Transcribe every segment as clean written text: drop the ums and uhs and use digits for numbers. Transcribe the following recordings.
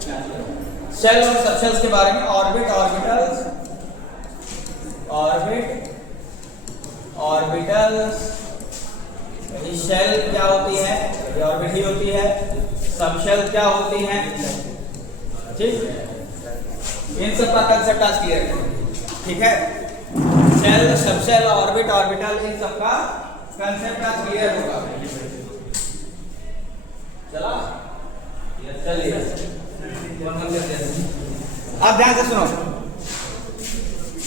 Shell और subshells के बारे में। Orbit, orbitals, orbit, orbitals, shell क्या होती है? ये ऑर्बिट ही होती है। सबशेल क्या होती है? ठीक, इन सब का कंसेप्ट आज क्लियर है। ठीक है, शेल, सबशेल, ऑर्बिट, ऑर्बिटल, इन सब का कंसेप्ट आज क्लियर होगा। चला, चलिए अब ध्यान से सुनो,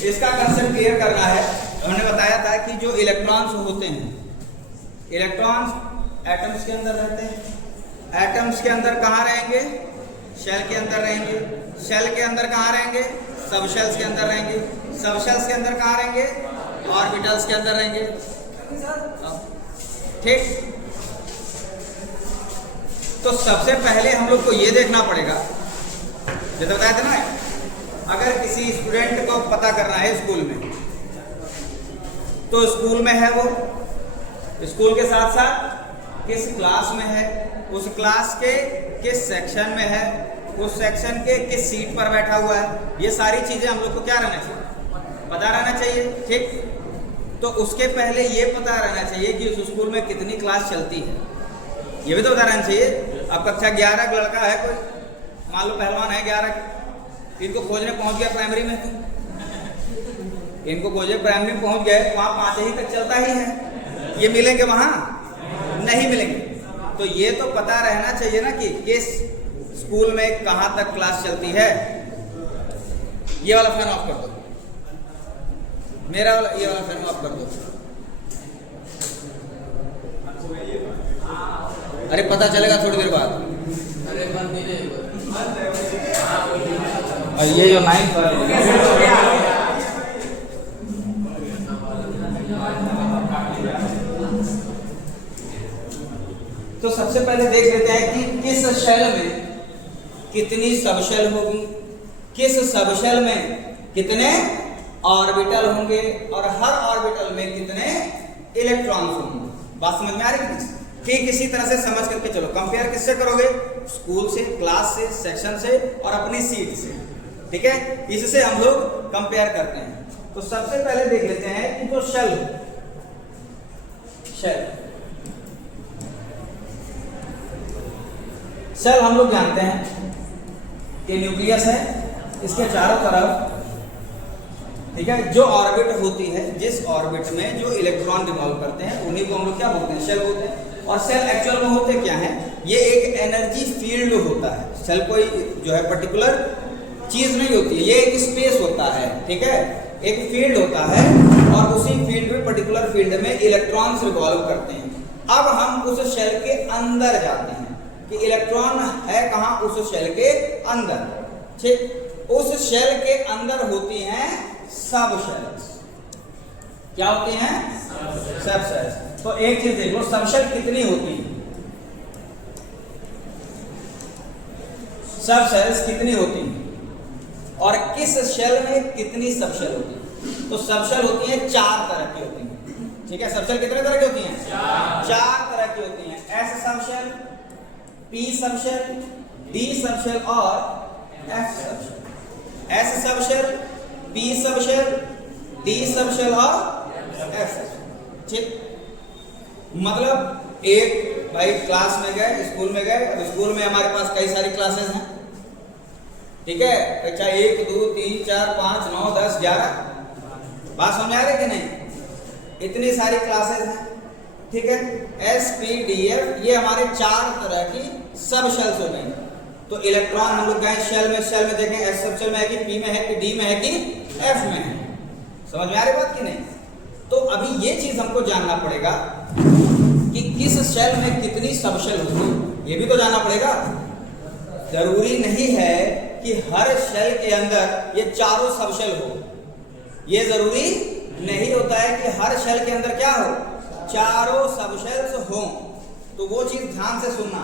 इसका कंसेप्ट क्लियर करना है। हमने बताया था कि जो इलेक्ट्रॉन्स होते हैं, इलेक्ट्रॉन्स एटम्स के अंदर रहते हैं। एटम्स के अंदर कहाँ रहेंगे? शेल के अंदर रहेंगे। शेल के अंदर कहाँ रहेंगे? सबशेल्स के अंदर रहेंगे। सबशेल्स के अंदर कहाँ रहेंगे? ऑर्बिटल्स के अंदर रहेंगे। ठीक, तो सबसे पहले हम लोग को ये देखना पड़ेगा, जैसे बताया था ना, अगर किसी स्टूडेंट को पता करना है स्कूल में, तो स्कूल में है वो, स्कूल के साथ साथ किस क्लास में है, उस क्लास के किस सेक्शन में है, उस सेक्शन के किस सीट पर बैठा हुआ है, ये सारी चीजें हम लोग को क्या रहना चाहिए? पता रहना चाहिए। ठीक, तो उसके पहले ये पता रहना चाहिए कि उस स्कूल में कितनी क्लास चलती है, ये भी तो पता रहना चाहिए। अब कक्षा 11 का लड़का है कोई, मान लो पहलवान है 11, इनको खोजने पहुंच गया प्राइमरी में, इनको खोजने प्राइमरी में पहुंच गए, वहां 5 ही तक चलता ही है, ये मिलेंगे वहां? नहीं मिलेंगे। तो ये तो पता रहना चाहिए ना कि किस स्कूल में कहां तक क्लास चलती है। ये वाला फैन ऑफ कर दो, मेरा वाला, ये वाला फैन ऑफ कर दो। अरे पता चलेगा थोड़ी देर बाद। और ये जो 9th तो सबसे पहले देख लेते हैं कि किस शेल में कितनी सबशेल होगी, किस सबशेल में कितने ऑर्बिटल होंगे और हर ऑर्बिटल में कितने इलेक्ट्रॉन्स होंगे। बात समझ में आ रही है? ठीक इसी तरह से समझ करके चलो। कंपेयर किससे करोगे? स्कूल से, क्लास से, सेक्शन से और अपनी सीट से। ठीक है, इससे हम लोग कंपेयर करते हैं। तो सबसे पहले देख लेते हैं कि जो शेल, शेल हम लोग जानते हैं कि न्यूक्लियस है, इसके चारों तरफ, ठीक है, जो ऑर्बिट होती है, जिस ऑर्बिट में जो इलेक्ट्रॉन रिवॉल्व करते हैं उन्हीं को हम लोग क्या बोलते हैं? शेल बोलते हैं। और शेल एक्चुअल में होते क्या है? ये एक एनर्जी फील्ड होता है। शेल कोई जो है पर्टिकुलर चीज नहीं होती है, ये एक स्पेस होता है। ठीक है, एक फील्ड होता है और उसी फील्ड में, पर्टिकुलर फील्ड में इलेक्ट्रॉन्स रिवॉल्व करते हैं। अब हम उस शेल के अंदर जाते हैं कि इलेक्ट्रॉन है कहां? उस शेल के अंदर। ठीक, उस शेल के अंदर होती हैं सबशेल्स। क्या होती हैं? सबशेल्स। तो एक चीज देख लो, सबशेल कितनी होती है? सबशेल्स कितनी होती हैं और किस शेल में कितनी सबशेल होती है? तो सबशेल होती है 4 तरह की होती हैं। ठीक है, सबशेल कितने तरह की होती हैं? 4 तरह की होती हैं। S subshell, P subshell, D subshell और F subshell. S subshell, P subshell, D subshell और एफ सबशेल। ठीक, मतलब एक भाई क्लास में गए, स्कूल में गए, अब स्कूल में हमारे पास कई सारी क्लासेस हैं। ठीक है, अच्छा 1 2 3 4 5 9 10 11, बात समझ आ रही कि नहीं? इतनी सारी क्लासेस हैं। ठीक है, एस पी डी एफ, ये हमारे 4 तरह की सब शेल्स हो गए। तो इलेक्ट्रॉन हम लोग गए शेल में देखें, एस सबशेल में है कि पी में है कि डी में है कि एफ में है। समझ में आ रही बात कि नहीं? तो अभी ये चीज हमको जानना पड़ेगा कि किस शेल में कितनी सबशेल होगी, ये भी तो जानना पड़ेगा। जरूरी नहीं है कि हर शेल के अंदर ये चारों सबशेल हो, ये जरूरी नहीं होता है कि हर शेल के अंदर क्या हो? चारों सबशेल्स हो। तो वो चीज ध्यान से सुनना।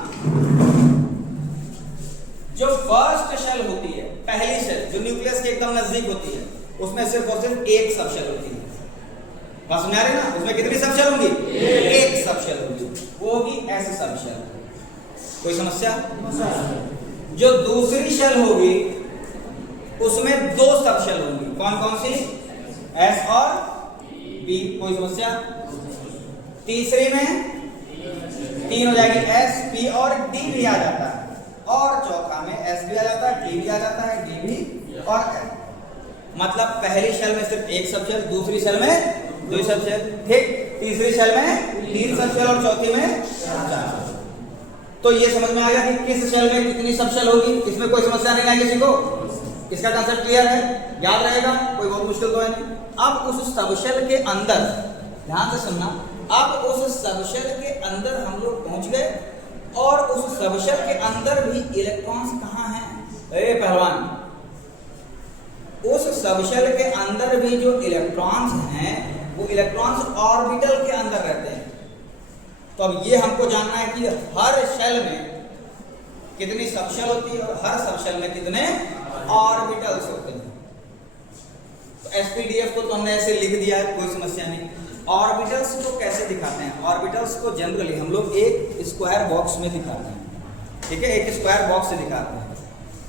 जो फर्स्ट शेल होती है, पहली शेल जो न्यूक्लियस के एकदम नजदीक होती है, उसमें सिर्फ और सिर्फ एक सबशेल होती है। बात समझ आ रही ना? उसमें कितनी सबशेल होंगी? एक सबशेल होगी, वो होगी एस सबशेल। कोई समस्या? जो दूसरी शेल होगी उसमें दो सब शेल होंगी। कौन कौन सी? एस और पी। कोई समस्या? तीसरी में 3 हो जाएगी, एस पी और डी भी आ जाता है, और चौथा में एस भी आ जाता है, टी भी आ जाता है, डी भी और एफ। मतलब पहली शेल में सिर्फ एक सब शेल, दूसरी शेल में 2 सब शेल, ठीक। तीसरी शेल में 3 सब शेल और चौथी में 4। तो ये समझ में आ गया कि किस शेल में कितनी सब शेल होगी। इसमें कोई समस्या नहीं आएगी किसी को। इसका कंसेप्ट क्लियर है, याद रहेगा, कोई बहुत मुश्किल तो है नहीं। अब उस सब शेल के अंदर, ध्यान से सुनना, अब उस सब शेल के अंदर हम लोग पहुंच गए, और उस सब शेल के अंदर भी इलेक्ट्रॉन्स कहाँ हैं? अरे पहलवान, उस सब शेल के अंदर भी जो इलेक्ट्रॉन्स हैं वो इलेक्ट्रॉन्स ऑर्बिटल के अंदर रहते हैं। तो अब ये हमको जानना है कि हर शेल में कितनी सब शेल होती है और हर सब शेल में कितने ऑर्बिटल्स होते हैं। तो एसपीडीएफ को तो हमने ऐसे लिख दिया है, कोई समस्या नहीं। ऑर्बिटल्स को कैसे दिखाते हैं? ऑर्बिटल्स को जनरली हम लोग एक स्क्वायर बॉक्स में दिखाते हैं, ठीक है, एक स्क्वायर बॉक्स से दिखाते हैं।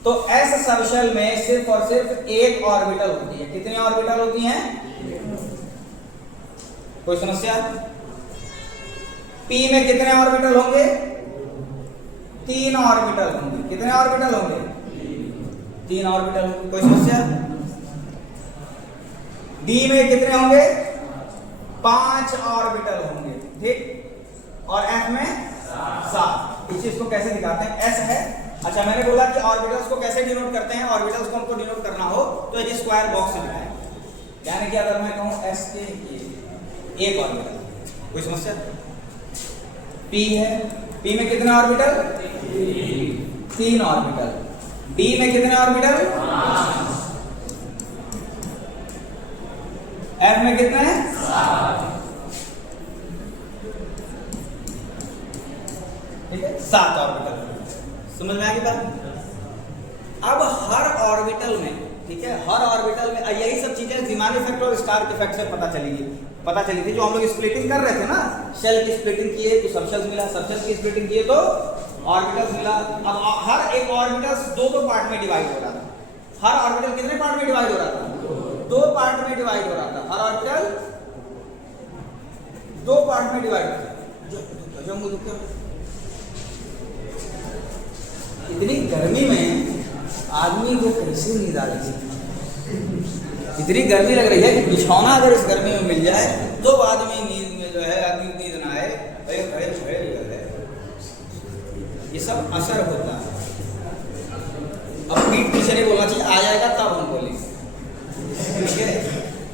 तो एस सब शेल में सिर्फ और सिर्फ एक ऑर्बिटल होती है। कितनी ऑर्बिटल होती हैं? कोई समस्या? पी में कितने ऑर्बिटल होंगे? 3 ऑर्बिटल होंगे। कितने ऑर्बिटल होंगे? 3 ऑर्बिटल होंगे। कोई समस्या? डी में कितने होंगे? 5 ऑर्बिटल होंगे, ठीक। और एफ में 7। इस चीज को कैसे दिखाते हैं? एस है, अच्छा मैंने बोला कि ऑर्बिटल्स को कैसे डिनोट करते हैं। ऑर्बिटल्स को हमको डिनोट करना हो तो ये स्क्वायर बॉक्स से दिखाएं। यानी कि अगर मैं कहूं एस के एक ऑर्बिटल, कोई समस्या? पी है, पी में कितने ऑर्बिटल? 3 ऑर्बिटल। डी में कितने ऑर्बिटल? 5। एफ में कितने? 7। ठीक है, 7 ऑर्बिटल। समझ में आ गई बात? अब हर ऑर्बिटल में, ठीक है, हर ऑर्बिटल में यही सब चीजें जीमान इफेक्ट और स्टार्क इफेक्ट से पता चली थी। जो हम लोग स्प्लिटिंग कर रहे थे ना, शेल की स्प्लिटिंग किए तो सब शेल्स मिला, सब शेल्स की स्प्लिटिंग किए तो ऑर्बिटल्स मिला। अब हर एक ऑर्बिटल 2 पार्ट में डिवाइड हो रहा था। हर ऑर्बिटल कितने पार्ट में डिवाइड हो रहा था? 2 पार्ट में डिवाइड हो रहा था। हर ऑर्बिटल 2 पार्ट में डिवाइड हो रहा था। इतनी गर्मी में आदमी को कैसे नींद आ रही है? इतनी गर्मी लग रही है कि बिछौना अगर इस गर्मी में मिल जाए तो आदमी नींद में जो है, आदमी नींद ना आए, ये सब असर होता है। अब पीठ पीछे नहीं बोलना चाहिए, आ जाएगा तब हम बोलेंगे, ठीक है।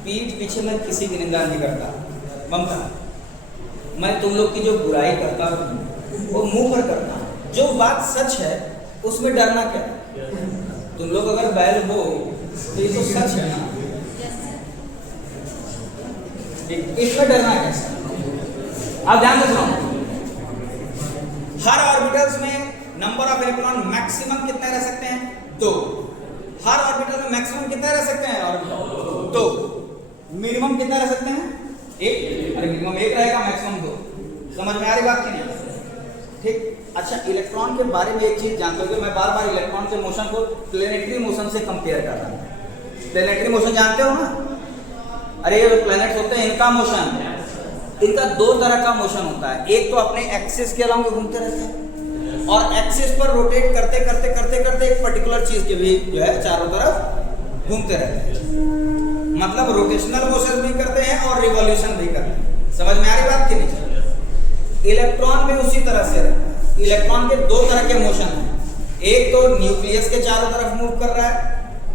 पीठ पीछे मैं किसी की निंदा नहीं करता, ममता, मैं तुम लोग की जो बुराई करता हूँ वो मुंह पर करता हूँ। जो बात सच है उसमें डरना क्या? तुम लोग अगर बैल हो तो ये तो सच है ना, इसमें डरना कैसा? आप ध्यान से सुनो, हर ऑर्बिटल्स में नंबर ऑफ इलेक्ट्रॉन मैक्सिमम कितने रह सकते हैं? 2। हर ऑर्बिटल में मैक्सिमम कितने रह सकते हैं? ऑर्बिटल 2। मिनिमम कितने रह सकते हैं? 1। अरे मिनिमम 1 रहेगा, मैक्सिमम 2। समझ में आ रही बात की नहीं? ठीक। अच्छा, इलेक्ट्रॉन के बारे में एक चीज जानते हो, मैं बार बार इलेक्ट्रॉन के मोशन को प्लेनेटरी मोशन से कंपेयर कर रहा हूं। प्लेनेटरी मोशन जानते हो ना? अरे ये जो प्लैनेट्स होते हैं इनका मोशन, इनका 2 तरह का मोशन होता है। एक तो अपने एक्सिस के अलावा घूमते रहते हैं, और एक्सिस पर रोटेट करते करते करते करते एक पर्टिकुलर चीज के भी जो है चारों तरफ घूमते रहते हैं। मतलब रोटेशनल मोशन भी करते हैं और रिवॉल्यूशन भी करते हैं। समझ में आ रही बात की नहीं? इलेक्ट्रॉन भी उसी तरह से रहता है। इलेक्ट्रॉन के 2 तरह के मोशन हैं। एक तो न्यूक्लियस के चारों तरफ मूव कर रहा है,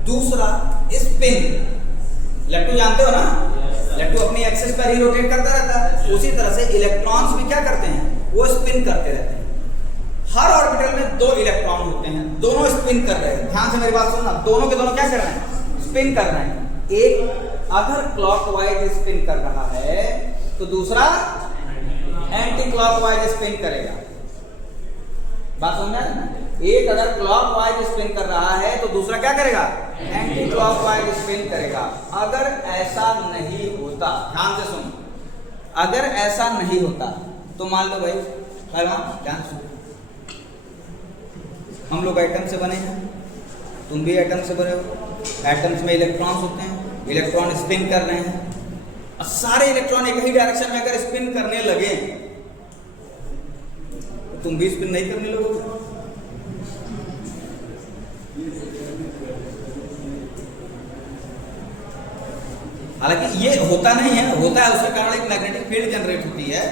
दूसरा स्पिन। लट्टू जानते हो ना? लट्टू अपनी एक्सिस पर ही रोटेट करता रहता है। उसी तरह से इलेक्ट्रॉन्स भी क्या करते हैं? वो स्पिन करते रहते हैं। हर ऑर्बिटल में 2 इलेक्ट्रॉन होते हैं, दोनों स्पिन कर रहे हैं। ध्यान से मेरी बात सुनना, दोनों के दोनों क्या कर रहे हैं? स्पिन कर रहे हैं। एक अगर क्लॉकवाइज स्पिन कर रहा है तो दूसरा एंटी क्लॉकवाइज स्पिन करेगा। बात समझ में आ रही है? एक अगर क्लॉकवाइज स्पिन कर रहा है तो दूसरा क्या करेगा? एंटी क्लॉकवाइज स्पिन करेगा। अगर ऐसा नहीं होता, ध्यान से सुन, अगर ऐसा नहीं होता तो मान लो भाई, ध्यान सुन, हम लोग एटम से बने हैं, तुम भी एटम से बने हो। एटम्स में इलेक्ट्रॉन्स होते हैं, इलेक्ट्रॉन स्पिन कर रहे हैं, और सारे इलेक्ट्रॉन एक ही डायरेक्शन में अगर स्पिन करने लगे तो तुम भी स्पिन नहीं करने लगोगे। हालांकि ये होता नहीं है, होता है, उसके कारण एक मैग्नेटिक फील्ड जनरेट होती है,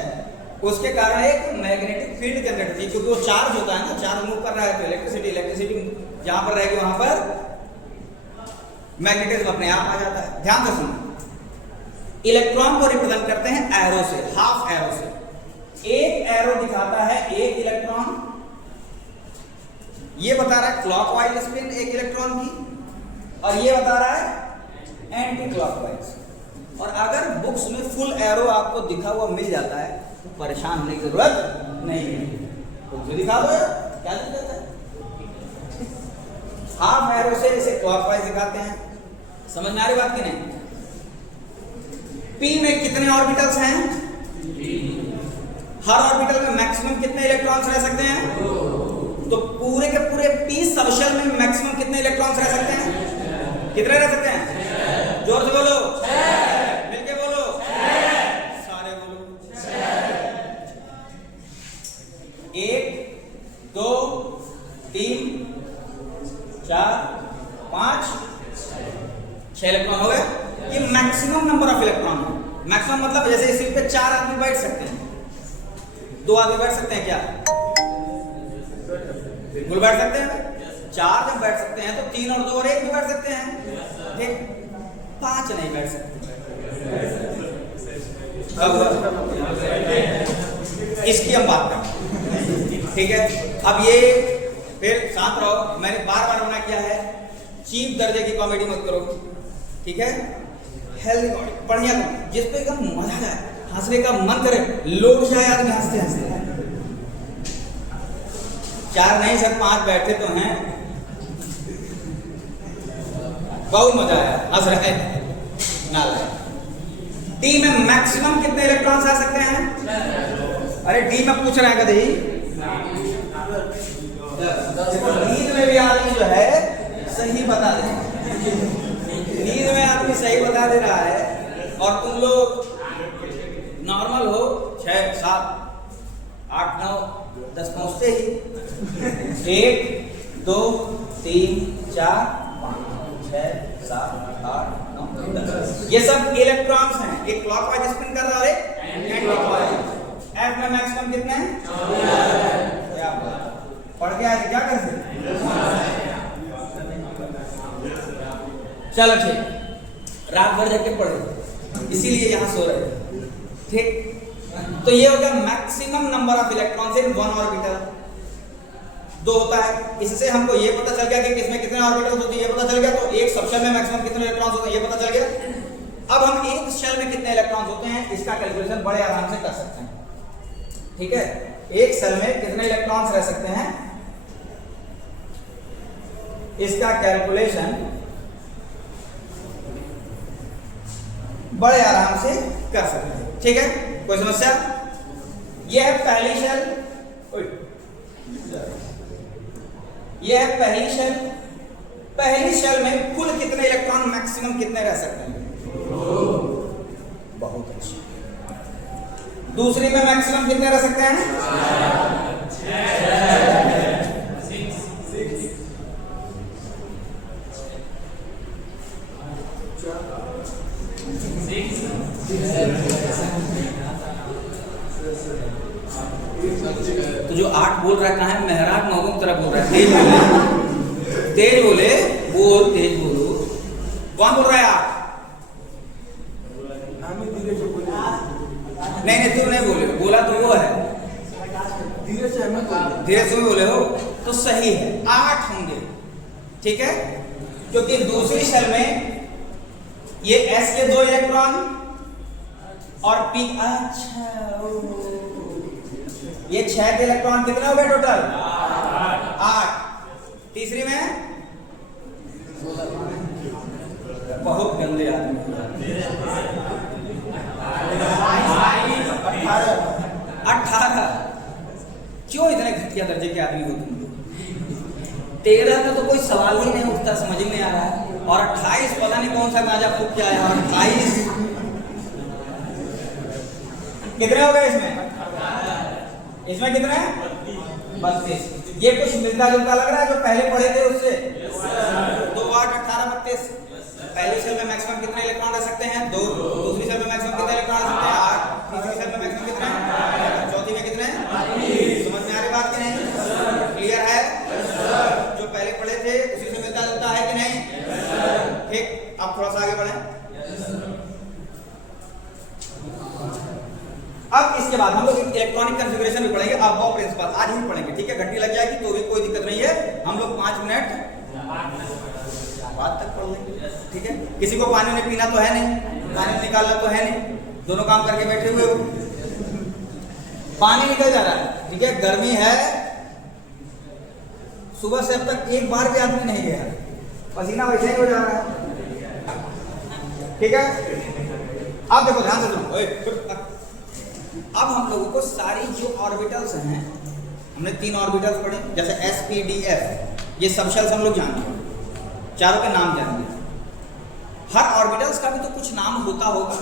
उसके कारण एक मैग्नेटिक फील्ड जनरेट होती है, क्योंकि वो चार्ज होता है ना, चार्ज मूव कर रहा है तो इलेक्ट्रिसिटी जहां पर रहेगी वहां पर मैग्नेटिज्म अपने आप आ जाता है। ध्यान से सुनो, इलेक्ट्रॉन को रिप्रेजेंट करते हैं एरो से, हाफ एरो से। एक एरो दिखाता है एक इलेक्ट्रॉन, ये बता रहा है क्लॉकवाइज स्पिन एक इलेक्ट्रॉन की, और ये बता रहा है एंटी क्लॉकवाइज। और अगर बुक्स में फुल एरो आपको दिखा हुआ मिल जाता है तो परेशान होने की जरूरत नहीं है, तो दिखा दो, क्या दिक्कत है। हाफ एरो से इसे क्लॉकवाइज दिखाते हैं। समझ में आ रही बात की नहीं? पी में कितने ऑर्बिटल्स हैं? हर ऑर्बिटल में मैक्सिमम कितने इलेक्ट्रॉन्स रह सकते हैं? तो पूरे के पूरे पी सबशेल में मैक्सिमम कितने इलेक्ट्रॉन्स रह सकते हैं? कितने रह सकते हैं? जोर से बोलो, मिलके बोलो, सारे बोलो। 1 2 3 4 5 6 इलेक्ट्रॉन हो गए। ये मैक्सिमम नंबर ऑफ इलेक्ट्रॉन है। मैक्सिमम मतलब जैसे इस पे 4 आदमी बैठ सकते हैं, 2 आदमी बैठ सकते हैं क्या? बिल्कुल बैठ सकते हैं। 4 जब बैठ सकते हैं तो 3 और 2 और 1 भी बैठ सकते हैं, ठीक? 5 नहीं बैठ सकते। इसकी हम बात करें, ठीक है? अब ये फिर शांत रहो, मैंने बार बार मना किया है, चीप दर्जे की कॉमेडी मत करो, ठीक है? हेल्दी कॉमेडी बढ़िया कॉमेडी, जिस पे एकदम मजा आए, हंसने का मन करे, लोग जाए आदमी हंसते हंसते। 4 नहीं सर 5 बैठे तो हैं, बहुत मजा आया, हंस रहे ना। डी में मैक्सिमम कितने इलेक्ट्रॉन्स आ सकते हैं? अरे डी में पूछ रहे हैं कभी? नींद में भी आदमी जो है सही बता दे, नींद में आदमी सही बता दे रहा है, और तुम लोग नॉर्मल हो 6 7 8 9 10 पहुंचते ही 1 2 3 4 5 6 7 8 9 10। ये सब इलेक्ट्रॉन्स हैं, एक क्लॉकवाइज स्पिन कर रहा है, एंटी क्लॉकवाइज। एफ में मैक्सिमम कितने हैं? क्या पढ़ के आए क्या कर सकते? चलो ठीक, रात भर जाके पढ़े, इसीलिए यहां सो रहे, ठीक? तो ये हो गया maximum number of electrons in one orbital. 2 होता है, इससे हमको ये पता चल गया कि किसमें कितने ऑर्बिटल्स होते हैं, ये पता चल गया। तो एक सब शेल में मैक्सिमम कितने इलेक्ट्रॉन्स होते हैं, ये पता चल गया। अब हम एक शेल में कितने इलेक्ट्रॉन्स होते हैं इसका कैलकुलेशन बड़े आराम से कर सकते हैं, ठीक है? एक सेल में कितने इलेक्ट्रॉन्स रह सकते हैं इसका कैलकुलेशन बड़े आराम से कर सकते हैं, ठीक है? कोई समस्या? यह है पहली शेल, यह है पहली शेल। पहली शेल में कुल कितने इलेक्ट्रॉन मैक्सिमम कितने रह सकते हैं? बहुत अच्छी। दूसरी में मैक्सिमम कितने रह सकते हैं? 6। तो जो 8 बोल रहा है कहाँ है? मेहराब नौगों की तरफ बोल रहा है। तेज बोले, तेज बोले, बोल तेज बोलो। कौन बोल रहा है? आप नहीं तू नहीं बोले, बोला तो वो है, धीरे से बोले हो तो सही है, 8 होंगे, ठीक है? क्योंकि दूसरी शेल में ये S के 2 इलेक्ट्रॉन और P, अच्छा ये 6 के इलेक्ट्रॉन कितने हो गए टोटल? 8। तीसरी में बहुत गंदे आदमी, 18। क्यों इतने घटिया दर्जे के आदमी हो तुम लोग? 13 का तो कोई सवाल ही नहीं उठता, समझ में आ रहा है। और 28 पता नहीं कौन सा गांजा फूक के आया। और 28 कितने हो गए इसमें? इसमें कितने हैं? 32। ये कुछ मिलता जुलता लग रहा है जो पहले पढ़े थे उससे? 2 8 18 32। पहली सेल में मैक्सिमम कितने इलेक्ट्रॉन रह सकते हैं? 2। दूसरी सेल में मैक्सिमम कितने इलेक्ट्रॉन रह सकते हैं? 8। तीसरी सेल में मैक्सिमम कितने हैं? चौथी में कितने हैं? 32। समझ में आ रही बात कि नहीं? क्लियर है? जो पहले पढ़े थे उसी से मिलता जुलता है कि नहीं? ठीक, अब थोड़ा सा आगे बढ़ें। अब इसके बाद हम लोग इलेक्ट्रॉनिक कॉन्फ़िगरेशन भी पढ़ेंगे। अब प्रिंसिपल आज ही पढ़ेंगे, ठीक है? घंटी लग जाएगी तो भी कोई दिक्कत नहीं है, हम लोग 5 मिनट बाद तक पढ़ लेंगे, ठीक है? किसी को पानी नहीं पीना तो है नहीं, पानी निकालना तो है नहीं, दोनों काम करके बैठे हुए हो। पानी निकल जा रहा है, ठीक है? गर्मी है, सुबह से अब तक एक बार भी आदमी नहीं गया, पसीना वैसे ही हो जा रहा है, ठीक है? अब देखो ध्यान से सुनो। अब हम लोगों को सारी जो ऑर्बिटल्स हैं, हमने 3 ऑर्बिटल्स पढ़े, जैसे s p d f, ये सब शेल्स हम लोग जानते हैं, चारों के नाम जानेंगे। हर ऑर्बिटल्स का भी तो कुछ नाम होता होगा,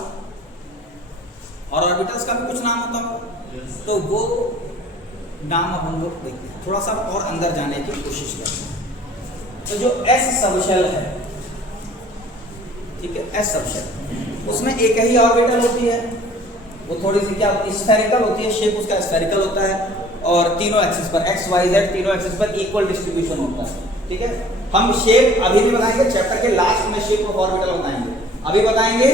और ऑर्बिटल्स का भी कुछ नाम होता होगा, तो वो नाम अब हम लोग देखते हैं, थोड़ा सा और अंदर जाने की कोशिश करते हैं। तो जो s सबशेल है, ठीक है, s सबशेल, उसमें एक ही ऑर्बिटल होती है, वो थोड़ी सी क्या स्फेरिकल होती है, शेप उसका स्फेरिकल होता है, और तीनों एक्सिस पर x y z तीनों एक्सिस पर इक्वल डिस्ट्रीब्यूशन होता है, ठीक है? हम शेप अभी भी बताएंगे, चैप्टर के लास्ट में शेप ऑफ ऑर्बिटल बताएंगे। अभी बताएंगे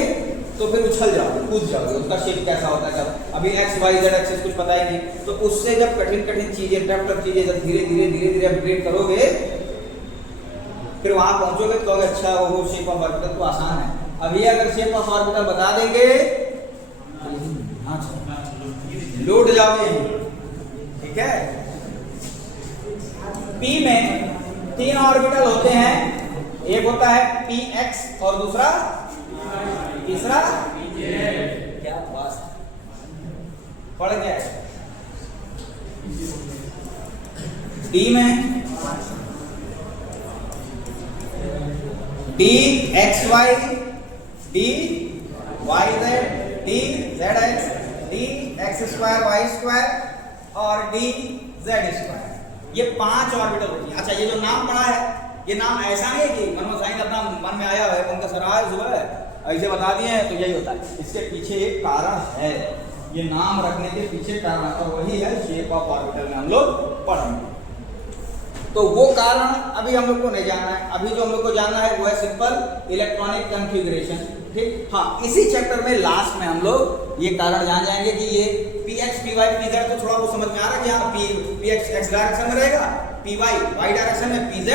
तो फिर उछल जाओगे, कूद जाओगे, उसका शेप कैसा होता है। जब अभी x y z एक्सिस कुछ पता ही नहीं, तो उससे जब कठिन कठिन चीजें, टफ चीजें जब धीरे धीरे अपग्रेड करोगे, फिर वहां पहुंचोगे तो अच्छा वो शेप ऑफ ऑर्बिटल तो आसान है। अभी अगर शेप ऑफ ऑर्बिटल बता देंगे, लौट जाओगे, ठीक है? p में 3 ऑर्बिटल होते हैं, एक होता है px और दूसरा तीसरा क्या बात पढ़ गया है? d में dxy, dyz, dzx, dx² y² और dz², ये 5 ऑर्बिटल होती है। अच्छा, ये जो नाम पढ़ा है, ये नाम ऐसा नहीं है कि मनोज साइंस अपना मन में आया है, उनका सर आज सुबह ऐसे बता दिए हैं तो यही होता है। इसके पीछे एक कारण है, ये नाम रखने के पीछे कारण, और वही है शेप ऑफ ऑर्बिटल में हम लोग पढ़ेंगे। तो वो कारण अभी हम लोग को नहीं जानना है, अभी जो हम लोग को जानना है वो है सिंपल इलेक्ट्रॉनिक कॉन्फ़िगरेशन, ठीक? हाँ, इसी चैप्टर में लास्ट में हम लोग ये कारण जान जाएंगे कि ये px py pz, तो थोड़ा वो समझ में आ रहा है कि यहाँ px x डायरेक्शन में रहेगा, py y डायरेक्शन में, pz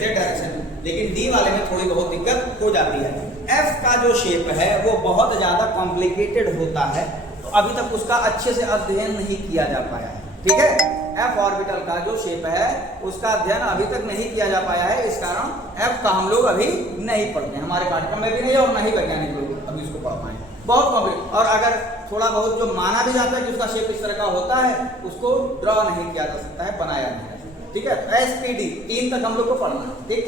z डायरेक्शन में, लेकिन d वाले में थोड़ी बहुत दिक्कत हो जाती है। f का जो शेप है वो बहुत ज्यादा कॉम्प्लिकेटेड होता है, तो अभी तक उसका अच्छे से अध्ययन नहीं किया जा पाया है, ठीक है? f ऑर्बिटल का जो शेप है उसका अध्ययन अभी तक नहीं किया जा पाया है, इस कारण f का हम लोग अभी नहीं पढ़ते, हमारे पाठ्यक्रम में भी नहीं और नहीं वैज्ञानिक लोग अभी इसको पढ़ पाए, बहुत कॉम्प्लिकेट। और अगर थोड़ा बहुत जो माना भी जाता है कि उसका शेप इस तरह का होता है, उसको ड्रॉ नहीं किया जा सकता है, बनाया नहीं जा सकता, ठीक है? SPD 3 तक हम लोग को पढ़ना है, ठीक?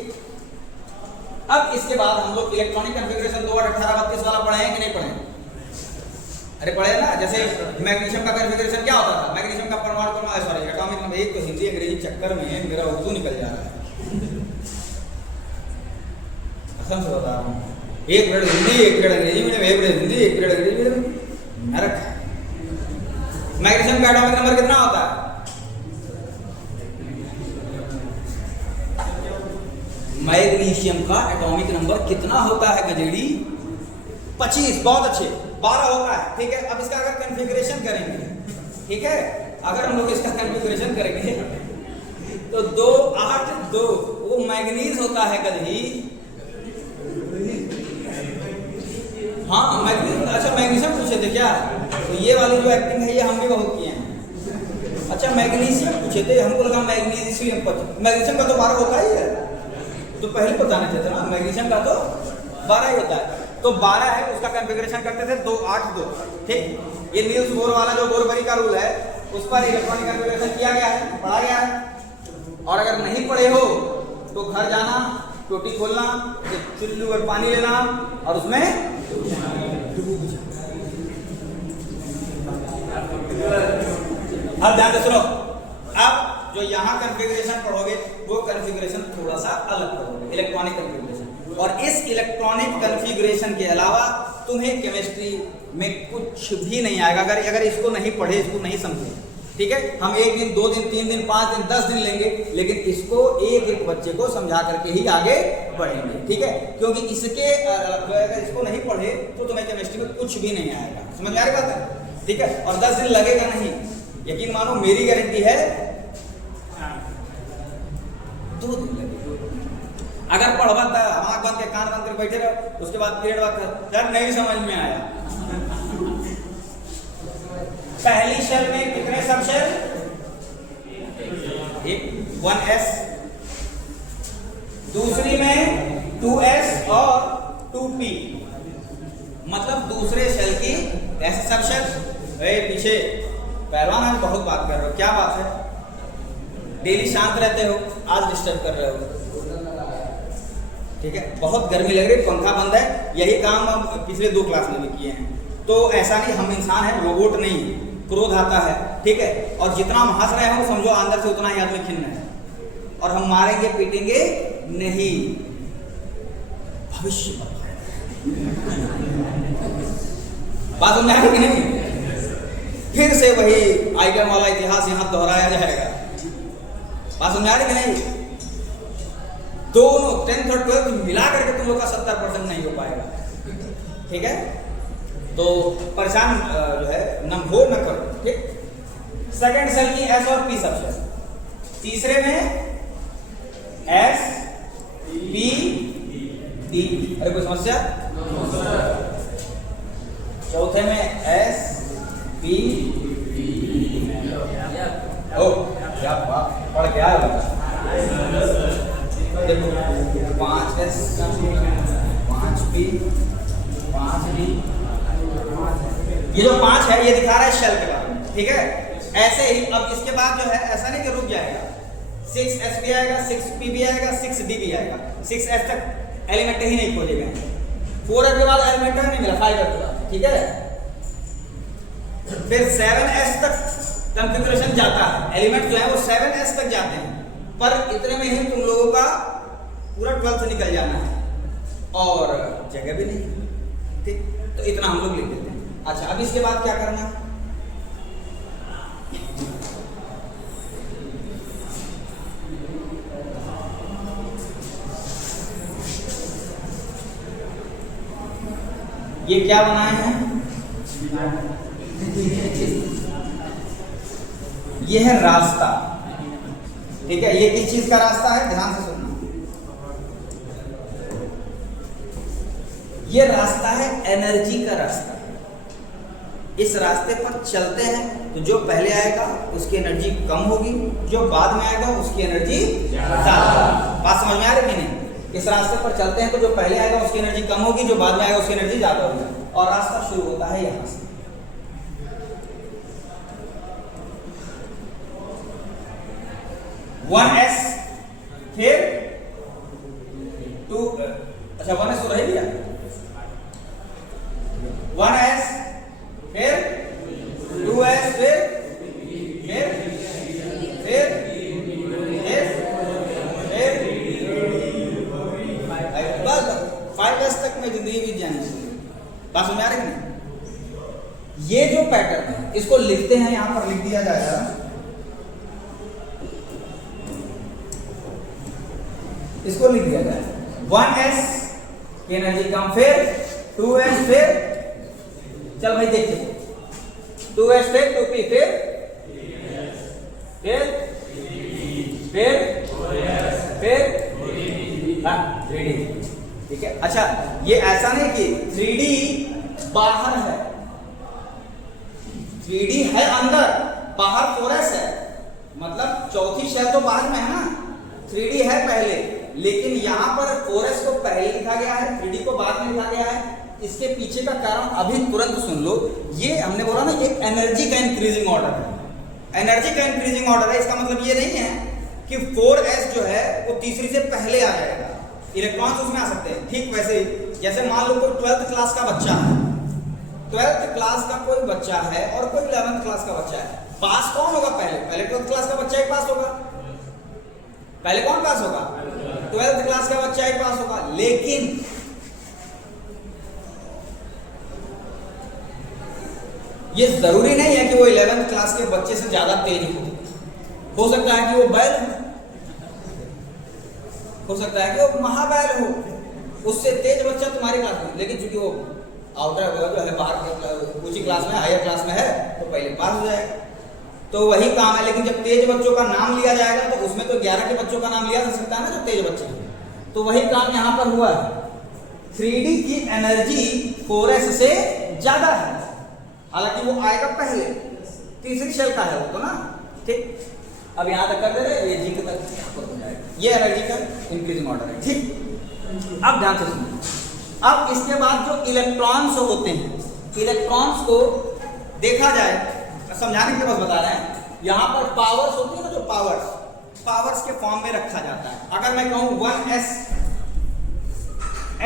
अब इसके बाद हम लोग इलेक्ट्रॉनिक कॉन्फ़िगरेशन 2 8 18 32 वाला पढ़े हैं कि नहीं पढ़े? अरे पढ़े ना। जैसे मैग्नीशियम का कॉन्फ़िगरेशन क्या होता था? मैग्नीशियम का परमाणु सॉरी एटॉमिक नंबर, एक तो हिंदी अंग्रेजी चक्कर में मेरा उर्दू निकल जा रहा है, कसम से बता रहा हूँ। एक पीरियड हिंदी, एक पीरियड अंग्रेजी मीडियम, एक पीरियड हिंदी, एक पीरियड अंग्रेजी मीडियम, नरक है। मैग्नीशियम का एटॉमिक नंबर कितना होता है? मैग्नीशियम का एटॉमिक नंबर कितना होता है गजेड़ी? 25, बहुत अच्छे, 12 होता है, ठीक है? अब इसका अगर कॉन्फ़िगरेशन करेंगे, ठीक है, अगर हम लोग इसका कॉन्फ़िगरेशन करेंगे तो 2 8 2 वो मैग्नीज होता है गधी। हाँ मैग्नीज, अच्छा मैग्नीशियम पूछे थे क्या? तो ये वाली जो एक्टिंग है ये हम भी बहुत किए हैं। अच्छा मैग्नीशियम पूछे थे, हमको लगा मैग्नीशियम पर, मैग्नीशियम का तो 12 होता ही है, तो पहले बताना चाहिए था ना, मैग्नीशियम का तो 12 ही होता है। तो 12 है, उसका कॉन्फ़िगरेशन करते थे 2 8 2, ठीक? ये नील्स बोर वाला जो बोरबरी का रूल है उस पर इलेक्ट्रॉनिक कॉन्फ़िगरेशन किया गया है, पढ़ा गया है। और अगर नहीं पढ़े हो तो घर जाना, टोटी खोलना, एक चुल्लू में पानी लेना और उसमें अब ध्यान से सुनो। अब जो यहाँ कॉन्फ़िगरेशन पढ़ोगे वो कॉन्फ़िगरेशन थोड़ा सा अलग पढ़ोगे, इलेक्ट्रॉनिक कॉन्फ़िगरेशन। और इस इलेक्ट्रॉनिक कॉन्फ़िगरेशन के अलावा तुम्हें केमिस्ट्री में कुछ भी नहीं आएगा अगर इसको नहीं पढ़े, इसको नहीं समझे। ठीक है, हम 1 दिन 2 दिन 3 दिन 5 दिन 10 दिन लेंगे, लेकिन इसको एक एक बच्चे को समझा करके ही आगे बढ़ेंगे। ठीक है, क्योंकि इसके अगर इसको नहीं पढ़े तो तुम्हें केमिस्ट्री में कुछ भी नहीं आएगा। समझ में आ रही बात है? ठीक है, और 10 दिन लगेगा नहीं, यकीन मानो, मेरी गारंटी है 2 दिन लगेगा। अगर पढ़वा आँख बंद के कान बंद कर बैठे रहो, उसके बाद पीरियड वक्त यार नहीं समझ में आया। पहली शेल में कितने सब शेल? 1s, दूसरी में 2s और 2p, मतलब दूसरे शेल की ऐसे सब शेल। पीछे पहलवान आज बहुत बात कर रहे हो, क्या बात है? डेली शांत रहते हो, आज डिस्टर्ब कर रहे हो। ठीक है, बहुत गर्मी लग रही है, पंखा बंद है। यही काम हम पिछले 2 क्लास में भी किए हैं। तो ऐसा नहीं, हम इंसान हैं, रोबोट नहीं, क्रोध आता है। ठीक है, और जितना हम हंस रहे हो समझो अंदर से उतना ही आदमी खिन्न है, और हम मारेंगे पीटेंगे नहीं, भविष्य बात समझ कि नहीं? फिर से वही आइगन वाला इतिहास यहाँ दोहराया जाएगा। बात समझ आ रही कि नहीं? दोनों 10th और 12th मिला करके तुम लोग का 70% नहीं हो पाएगा। ठीक है, तो परेशान जो है न हो न करो। ठीक, सेकंड सेल की एस और पी सब शेल, तीसरे में एस पी डी, अरे कोई समस्या? चौथे में एस पी, ओ क्या बात पढ़ के आया बता। देखो 5s 5p 5d, ये जो 5 है ये दिखा रहा है शेल के बारे में। ठीक है, ऐसे ही अब इसके बाद जो है ऐसा नहीं कि रुक जाएगा, 6s भी आएगा, 6p भी आएगा, 6d भी आएगा। 6s तक एलिमेंट ही नहीं खोजे गए, 4s के बाद एलिमेंट नहीं मिला, 5s के बाद। ठीक है, फिर 7s तक कॉन्फ़िगरेशन जाता है, एलिमेंट जो है वो 7s तक जाते हैं, पर इतने में ही तुम लोगों का पूरा 12th निकल जाना है और जगह भी नहीं। ठीक, तो इतना हम लोग लिख देते हैं। अच्छा, अब इसके बाद क्या करना है? ये क्या बनाए हैं? ये है रास्ता। ठीक है, ये किस चीज का रास्ता है? ध्यान से सुनना। ये रास्ता है एनर्जी का रास्ता। इस रास्ते पर चलते हैं तो जो पहले आएगा उसकी एनर्जी कम होगी, जो बाद में आएगा उसकी एनर्जी ज्यादा। बात समझ में आ रही है कि नहीं? इस रास्ते पर चलते हैं तो जो पहले आएगा उसकी एनर्जी कम होगी, जो बाद में आएगा उसकी एनर्जी ज्यादा होगी। और रास्ता शुरू होता है यहां से। वन एस, फिर 2, अच्छा 1s तो रह गया, 1s, फिर 2s, फिर 5s तक में जिंदगी बीत जानी चाहिए। बात समझ आ रही है? ये जो पैटर्न है इसको लिखते हैं, यहां पर लिख दिया जाएगा, इसको लिख दिया जाए 1s की एनर्जी कम, फिर 2s, फिर चल भाई देखिए 2s, फिर 2p, फिर 3d। ठीक है, अच्छा ये ऐसा नहीं कि 3d बाहर है, 3d है अंदर, बाहर 4s है, मतलब चौथी शेल तो बाहर में है ना, 3d है पहले, लेकिन यहां पर 4s को पहले लिखा गया है, 3d को बाद में लिखा गया है। इसके पीछे का कारण अभी तुरंत सुन लो। ये हमने बोला ना एक एनर्जी का इंक्रीजिंग ऑर्डर है, एनर्जी का इंक्रीजिंग ऑर्डर है। इसका मतलब ये नहीं है कि 4s जो है वो तीसरी से पहले आ जाएगा, इलेक्ट्रॉन्स उसमें आ सकते हैं। ठीक वैसे ही जैसे मान लो कोई 12th क्लास का बच्चा है, 12th क्लास का कोई बच्चा है और कोई 11th क्लास का बच्चा है, पास कौन होगा? पहले 12th क्लास का बच्चा ही पास होगा। पहले कौन पास होगा? 12th क्लास का बच्चा ही पास होगा। लेकिन ये जरूरी नहीं है कि वो 11th क्लास के बच्चे से ज्यादा तेज हो सकता है कि वो बैल हो सकता है कि वो महाबैल हो, उससे तेज बच्चा तुम्हारी क्लास में, लेकिन चूंकि वो आउटर जो है बाहर ऊंची क्लास में, हायर क्लास में है, तो पहले पास हो जाएगा। तो वही काम है। लेकिन जब तेज बच्चों का नाम लिया जाएगा तो उसमें तो 11 के बच्चों का नाम लिया जा सकता है ना, जो तेज बच्चे हैं। तो वही काम यहां पर हुआ है। 3D की एनर्जी 4s से ज्यादा है, हालांकि वो आएगा पहले, तीसरी शेल का है वो तो ना। ठीक, अब यहां तक कर दे रहे, ये जिंक तक हो जाएगा। ये एनर्जी का इंक्रीजिंग ऑर्डर है। ठीक, अब ध्यान से सुनिए। अब इसके बाद जो इलेक्ट्रॉन्स होते हैं, इलेक्ट्रॉन्स को देखा जाए, समझाने के लिए बस बता रहे हैं। यहां पर पावर्स होती है ना, जो पावर्स के फॉर्म में रखा जाता है। अगर मैं कहूं 1s,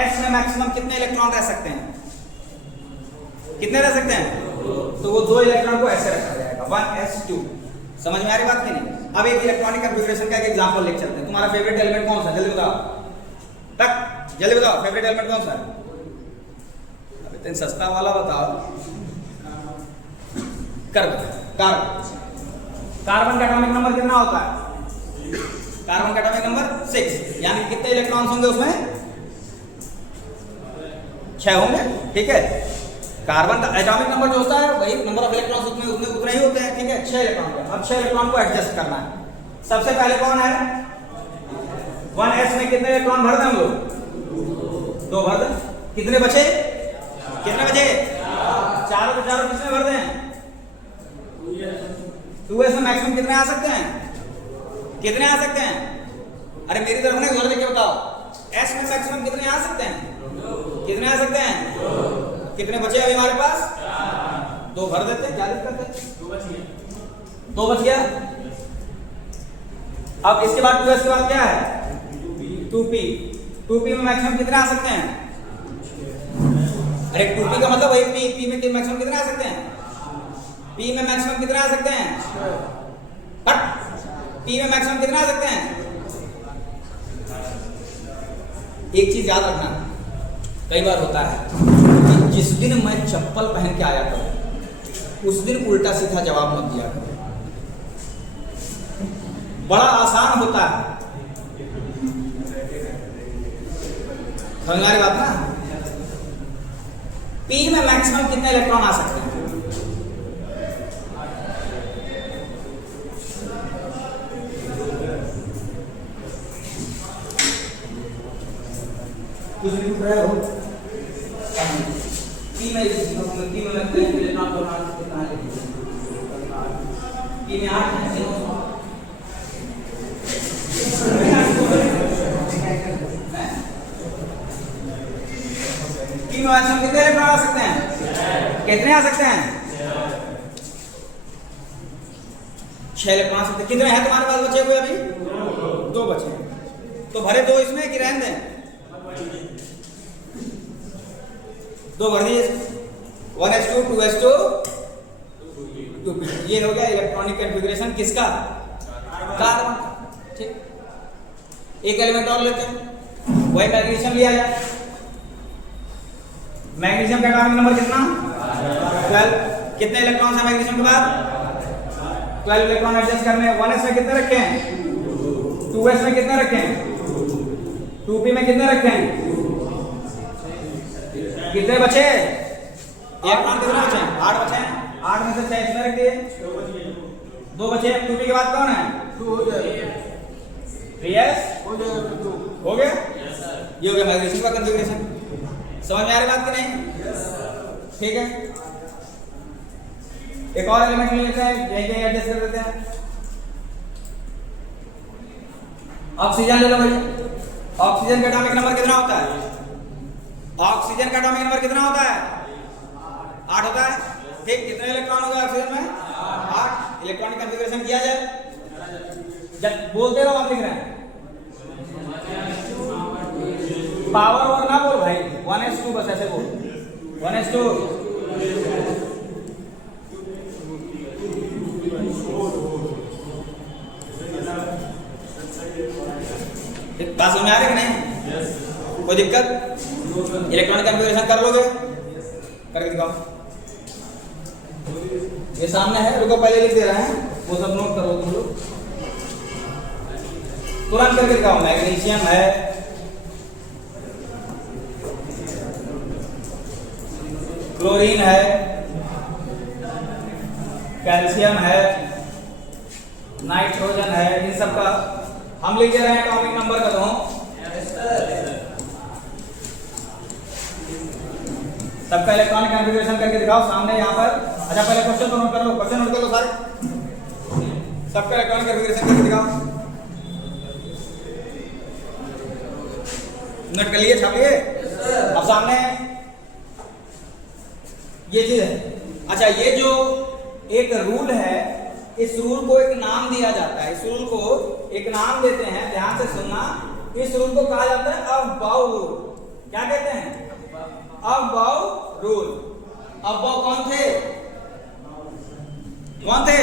s में मैक्सिमम कितने इलेक्ट्रॉन रह सकते हैं? कितने रह सकते हैं? तो वो 2 इलेक्ट्रॉन को ऐसे रखा जाएगा, 1s2। समझ में आ रही बात की नहीं? अब एक इलेक्ट्रॉनिक कॉन्फ़िगरेशन का एक एग्जांपल लेके चलते हैं। तुम्हारा फेवरेट एलिमेंट कौन सा? जल्दी बताओ, तक जल्दी बताओ, फेवरेट एलिमेंट कौन सा है? अब इतना सस्ता वाला बताओ। कार्बन का एटॉमिक नंबर कितना होता है? कार्बन का एटॉमिक नंबर 6, यानी कितने इलेक्ट्रॉन्स होंगे उसमें? 6 होंगे। ठीक है, कार्बन का एटॉमिक नंबर जो होता है वही नंबर ऑफ इलेक्ट्रॉन्स उतने ही होते हैं। ठीक है, 6 इलेक्ट्रॉन। अब 6 इलेक्ट्रॉन को एडजस्ट करना है। सबसे पहले कौन है? 1s में कितने इलेक्ट्रॉन भर दें हम लोग? 2 भर दें। कितने बचे? कितने बचे? 4 के 4 किसमें भर दें? 2s में मैक्सिमम कितने आ सकते हैं? कितने आ सकते हैं? अरे मेरी तरफ ना, उधर देख के बताओ। s में मैक्सिमम कितने आ सकते हैं? कितने आ सकते हैं? कितने बचे अभी हमारे पास? 2 भर देते हैं, क्या दिक्कत है? 2 बच गया। अब इसके बाद 2s के बाद क्या है? 2p में मैक्सिमम कितने आ सकते हैं? अरे 2p का मतलब वही p में मैक्सिमम कितने आ सकते हैं? p में मैक्सिमम कितने आ सकते हैं? p में मैक्सिमम कितने आ सकते हैं? एक चीज याद रखना, कई बार होता है कि जिस दिन मैं चप्पल पहन के आया करूं, उस दिन उल्टा सीधा जवाब मत दिया करो। बड़ा आसान होता है, समझ आ रही बात ना? p में मैक्सिमम कितने इलेक्ट्रॉन आ सकते हैं? कुछ भी पूछ रहे हो? p में इलेक्ट्रॉन को नाम कितना है? p में 8 है। p में मैक्सिमम कितने इलेक्ट्रॉन आ सकते हैं? कितने आ सकते हैं? 6 इलेक्ट्रॉन आ सकते हैं। कितने हैं तुम्हारे पास बचे हुए? अभी 2 बचे। तो भरे 2 इसमें कि रहने दें? 2 भर दिए। 1s2 2s2 2p। ये हो गया इलेक्ट्रॉनिक कॉन्फ़िगरेशन किसका? कार्बन। ठीक, एक एलिमेंट और लेते हैं, वही मैग्नीशियम लिया जाए। मैग्नीशियम का एटॉमिक नंबर कितना? 12। कितने इलेक्ट्रॉन है मैग्नीशियम के बाद? 12 इलेक्ट्रॉन एडजस्ट करने। 1s में कितने रखे हैं? 2s में कितने रखे हैं? 2p में कितने रखे हैं? कितने बचे? इलेक्ट्रॉन कितने बचे? 8 बचे हैं। 8 में से 6 इसमें रख दिए, 2 बचे। 2p के बाद कौन है? 3s हो गया। ये हो गया मैग्नीशियम का कॉन्फ़िगरेशन। समझ में आ रही बात की नहीं? ठीक है, एक और एलिमेंट ले लेते हैं, यहीं एडजस्ट कर देते हैं। ऑक्सीजन ले लो भाई। ऑक्सीजन का एटॉमिक नंबर कितना होता है? ऑक्सीजन का एटॉमिक नंबर कितना होता है? 8 होता है। ठीक, कितने इलेक्ट्रॉन होगा ऑक्सीजन में? 8। इलेक्ट्रॉनिक कॉन्फ़िगरेशन किया जाए। बोलते रहो, आप लिख रहे हैं। पावर और ना बोल भाई, 1:2 बस ऐसे बोल, 1:2। बात समझ में आ रही है कि नहीं? कोई दिक्कत? इलेक्ट्रॉनिक कॉन्फ़िगरेशन कर लोगे? करके दिखाओ। ये सामने है, रुको पहले लिख दे रहे हैं, वो सब नोट करो तुम लोग। तुरंत करके दिखाओ। मैग्नीशियम है, क्लोरीन है, कैल्शियम है, नाइट्रोजन है, इन सब का हम लिख दे रहे हैं एटॉमिक नंबर का दो। सबका इलेक्ट्रॉनिक कॉन्फ़िगरेशन करके दिखाओ सामने यहाँ पर। अच्छा पहले क्वेश्चन तो नोट कर लो, क्वेश्चन नोट कर लो सारे। सबका इलेक्ट्रॉनिक कॉन्फ़िगरेशन करके दिखाओ। नोट कर लिए, छाप लिए? अब सामने ये चीज है। अच्छा ये जो एक रूल है, इस रूल को एक नाम दिया जाता है। इस रूल को एक नाम देते हैं, ध्यान से सुनना। इस रूल को कहा जाता है अबबाउ रूल। क्या कहते हैं? अबबाउ रूल। अबबाउ कौन थे? कौन थे?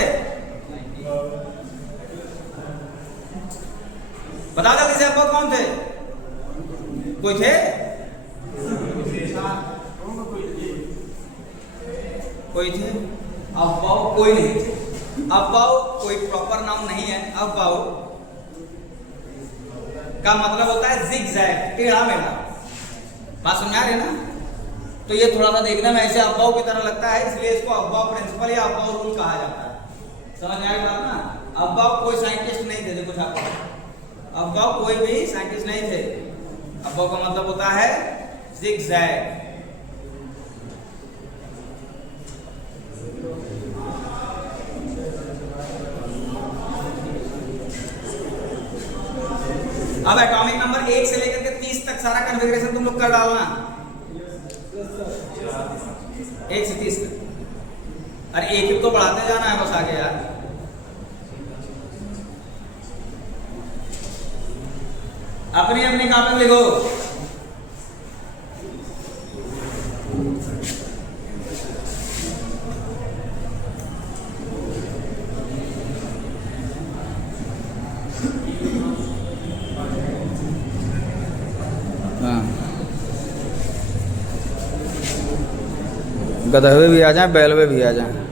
बता जल्दी से, अबबाउ कौन थे? कोई थे? कोई थे? अबबाउ कोई नहीं थे। अबबाउ कोई प्रॉपर नाम नहीं है। अबबाउ का मतलब होता है जिगजैग, टेढ़ा मेढ़ा। बात समझ आ रही है ना? तो ये थोड़ा सा देखने में ऐसे अबबाउ की तरह लगता है, इसलिए इसको अबबाउ प्रिंसिपल या अबबाउ रूल कहा जाता है। समझ में आ गई बात ना? अबबाउ कोई साइंटिस्ट नहीं थे, देखो आपको, अबबाउ कोई भी साइंटिस्ट नहीं थे। अबबाउ का मतलब होता है जिगजैग। अब एटॉमिक नंबर 1 से लेकर के 30 तक सारा कॉन्फ़िगरेशन तुम लोग कर डालना, 1 से 30 तक। अरे एक एक तो बढ़ाते जाना है बस आगे यार। अपनी अपनी कॉपी में लिखो। गधे भी आ जाए, बैल भी आ जाए।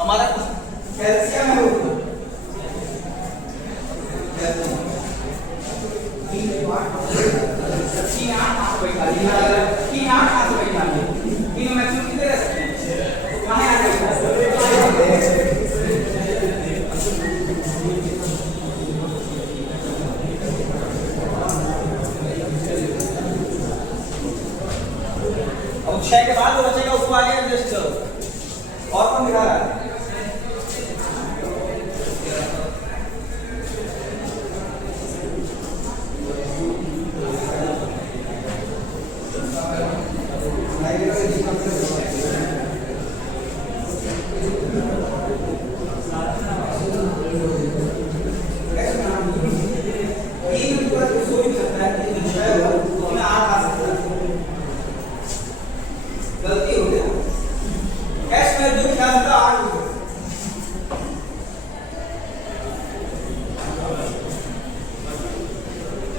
हमारा कैल्शियम है, छह के बाद जो बचेगा उसको आगे एडजस्ट करो। और कौन दिखा रहा है? गलती हो गया। कैश में जो क्या था 8 रुपए।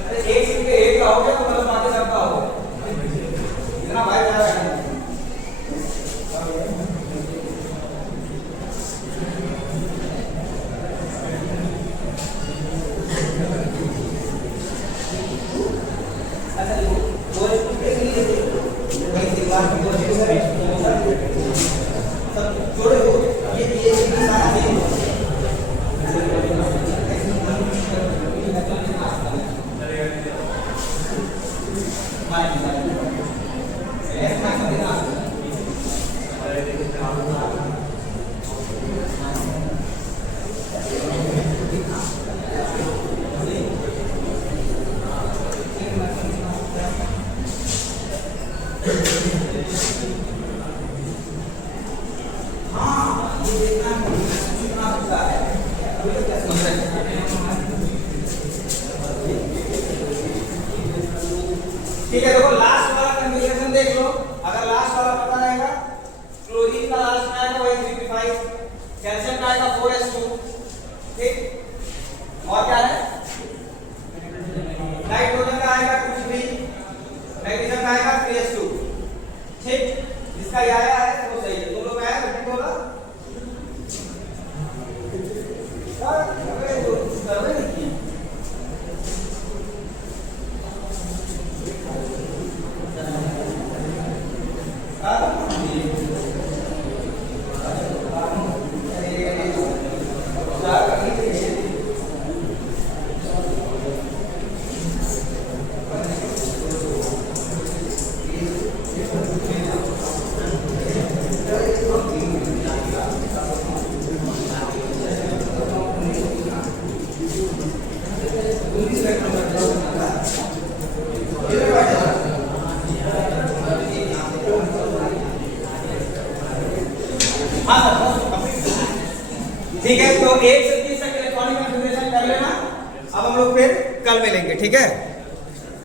अरे एक सिक्के एक का हो गया तो मतलब बाकी सबका हो गया। इतना भाई जा रहा है। ठीक। और क्या है, नाइट्रोजन का आएगा 2 3, नाइट्रोजन का आएगा 3s2। ठीक, जिसका ये आया है वो सही है। दोनों का आया तो बोला ठीक है। तो 1 से 30 तक इलेक्ट्रॉनिक कॉन्फ़िगरेशन कर लेना। अब हम लोग फिर कल मिलेंगे, ठीक है।